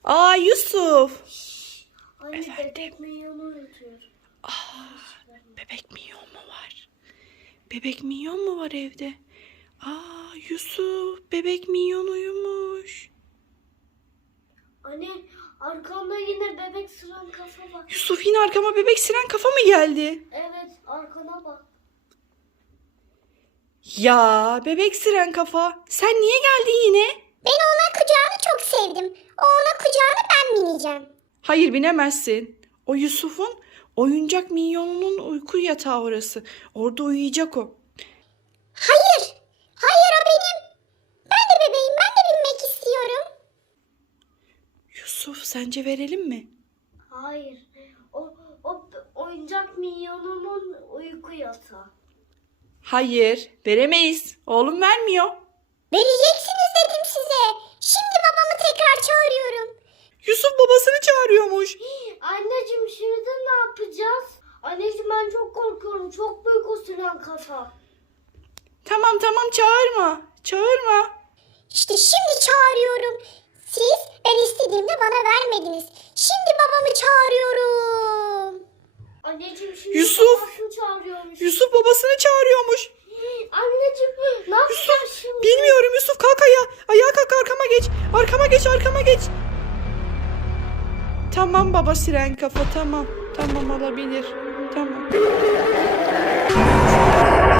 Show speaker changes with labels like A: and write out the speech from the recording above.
A: Aa Yusuf.
B: Anne bebek minyonu uyutuyor.
A: Bebek minyon mu var? Bebek minyon mu var evde? Aa Yusuf, bebek minyon uyumuş.
B: Anne arkamda yine bebek sıran kafa var.
A: Yusuf, yine arkama bebek siren kafa mı geldi?
B: Evet, arkana bak.
A: Ya bebek siren kafa, sen niye geldin yine?
C: Ben ona kucağını çok sevdim. O ona kucağını ben bineceğim.
A: Hayır, binemezsin. O Yusuf'un oyuncak minyonunun uyku yatağı orası. Orada uyuyacak o.
C: Hayır. Hayır, o benim. Ben de bebeğim. Ben de binmek istiyorum.
A: Yusuf, sence verelim mi?
B: Hayır. O oyuncak minyonunun uyku yatağı.
A: Hayır, veremeyiz. Oğlum vermiyor.
C: Vereceksiniz dedim size. Şimdi babamı tekrar çağırıyorum.
A: Yusuf babasını çağırıyormuş.
B: Anneciğim şimdi ne yapacağız? Anneciğim ben çok korkuyorum. Çok büyük o sıran kafa.
A: Tamam çağırma. Çağırma.
C: İşte şimdi çağırıyorum. Siz ben istediğimde bana vermediniz. Şimdi babamı çağırıyorum.
B: Anneciğim şimdi
A: Yusuf!
B: babasını çağırıyormuş.
A: Yusuf babasını çağırıyormuş.
B: Anneciğim ne yapacağız şimdi?
A: Bilmiyorum Yusuf, kalk ayağa. Ayağa kalk, arkama geç. Arkama geç. Tamam baba siren kafa, tamam. Tamam, olabilir. Tamam.